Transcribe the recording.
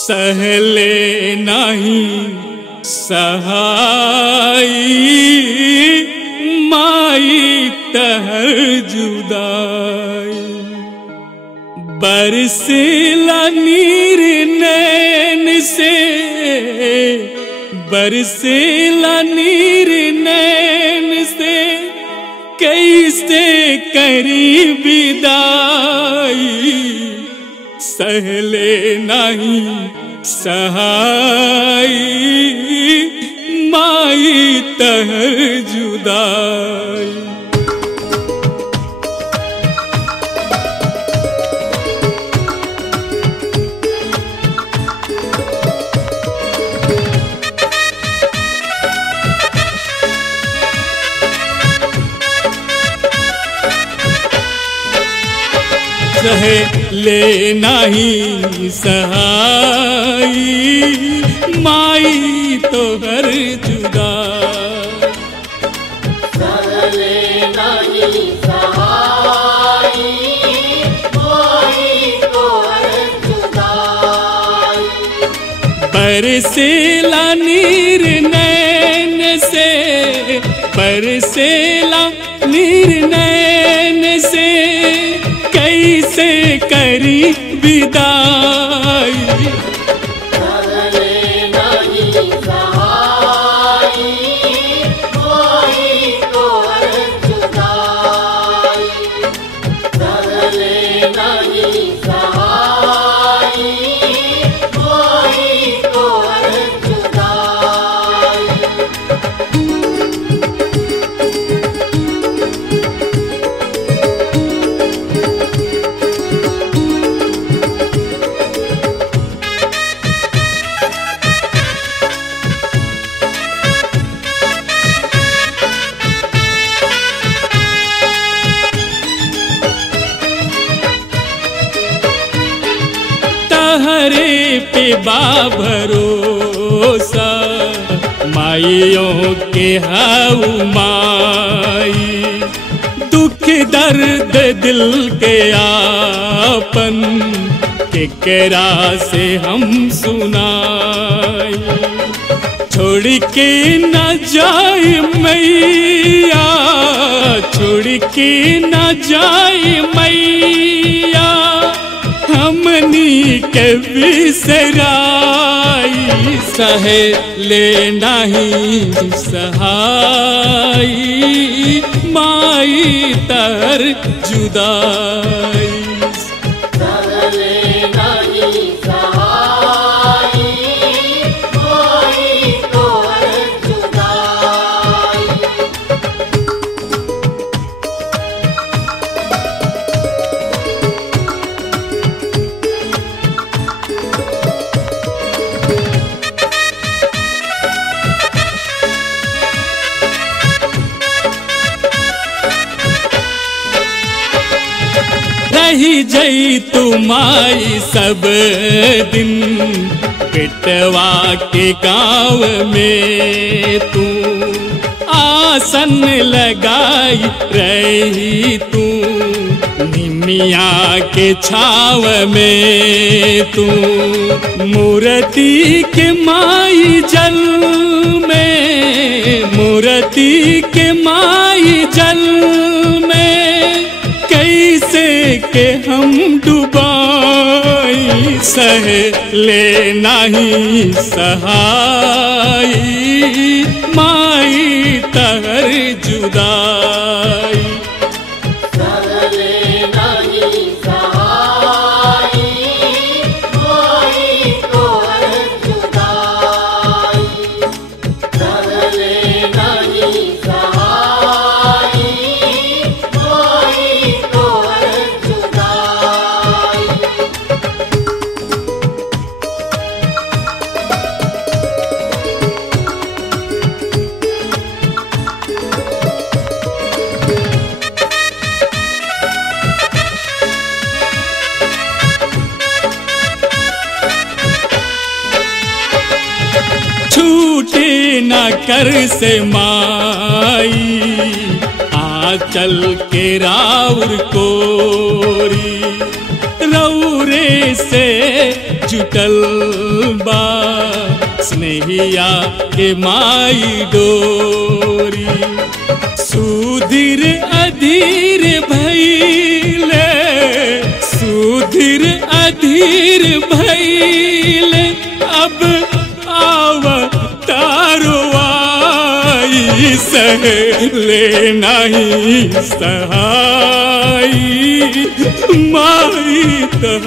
सहले नहीं सहाई माई तहर जुदाई। बरसेला नीर नैन से, बरसेला नीर नैन से, कैसे करी विदाई। सहले नहीं सहाई माई तहर जुदाई। सहले नहीं सहाई माई तोहर जुदाई। सहले नहीं सहाई माई तोहर जुदाई। बरसेला नीर नैन से, बरसेला नीर नैन से, कैसे करी विदाई। सहले नहीं सहाई माई तोहर जुदाई। सहले नहीं सहाई माई तोहर जुदाई। तहरे पे बा भरोसा माइयों के हाउ माई। दुख दर्द दिल के आपन केकरा से हम सुनाई। छोड़ के न जाए मैया, छोड़ के न जाए मैया, हमनी के बिसराई। सहले नहीं सहाई माई तहर जुदाई। सहले नहीं सहाई माई तोहर जुदाई। रही जई तुमाई सब दिन बेटवा के गाँव में। तू आसन लगाई रही तू निमिया के छाव में। तू मूर्ति के माई जल में, मूर्ति के माई जल में, कैसे के हम डुबाई। सहले नहीं सहाई माई तहर जुदाई। सहले नहीं सहाई माई तोहर जुदाई। सहले नहीं सहाई माई तोहर जुदाई। छूटे न कर से माई आंचल के राउर कोरी। रौरे से जुटल बा स्नेहिया के माई डोरी। सुधीर अधीर भइले, सुधीर अधीर भइले, अब आव तारवाई सहले नहीं सहाई माई तह